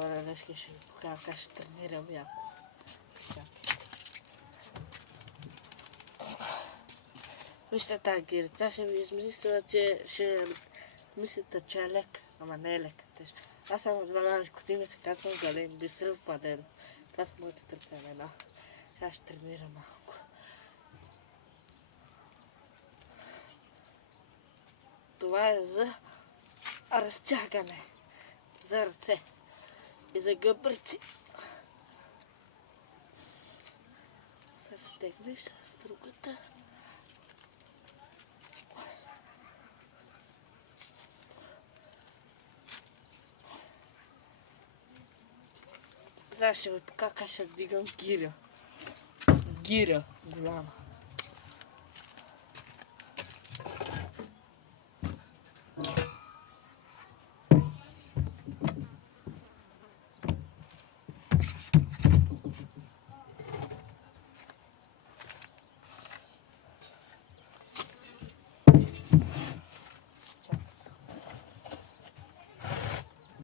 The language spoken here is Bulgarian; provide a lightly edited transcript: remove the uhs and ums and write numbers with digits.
Лешки ще ви покажа как ще тренирам яко. Вижте тази гири, тя ще ви измисля, че ще мислите, че е лек, ама не е лек. Аз съм от 12 години, се казвам Галин Бисеров Паден. Това са моите три племена. Сега ще тренирам малко. Това е за разтягане, за ръце и за гъбрици. Сега стегнеш с другата. Сега ще ви покажа как ще дигам гиря. Гиря голяма.